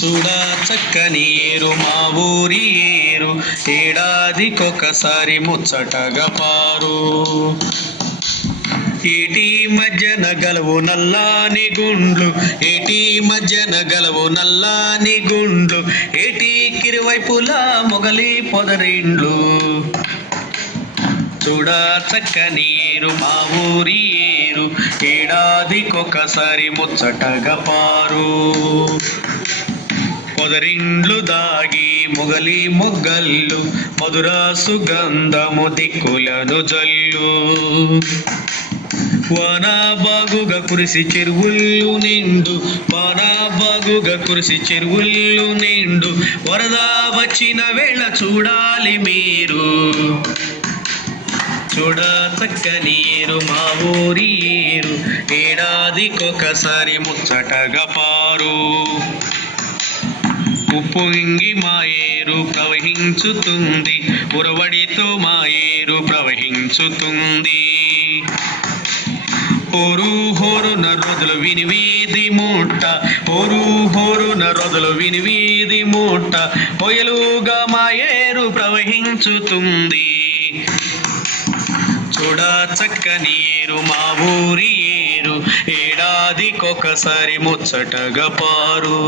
చూడా చక్కని ఏరు మా ఊరి ఏరు, ఏడాదికొకసారి ముచ్చటగా పారు. ఏటి మధ్యన గలవు నల్లాని గుండ్లు, ఏటి మధ్యన గలవు నల్లాని గుండ్లు, ఏటి కిరువైపులా మొగలి పొదరిండ్లు. చూడా చక్కని ఏరు మా ఊరి ఏరు, ఏడాదికొకసారి ముచ్చటగా పారు. పొదరిండ్లు దాగి మొగలి మొగ్గల్లు, మధుర సుగంధము దిక్కులను జల్లు. వాన బాగుగా కురిసి చెరువుళ్ళు నిండు, వాన బాగుగా కురిసి చెరువుళ్ళు నిండు, వరద వచ్చిన వేళ చూడాలి మీరు. చూడ చక్కని ఏరు మా ఊరి ఏరు, ఏడాదికొకసారి ముచ్చటగా పారు. ఉప్పొంగి మా ఏరు ప్రవహించుతుంది, ఉరవడితో మా ఏరు ప్రవహించుతుంది. హోరు హోరున రోజులు విని వీధి మూట, హోరు హోరున రోజులు విని వీధి మూట, పొయలుగా మా ఏరు ప్రవహించుతుంది. చూడ చక్కని ఏరు మా ఊరి ఏరు, ఏడాదికొకసారి ముచ్చటగా పారు.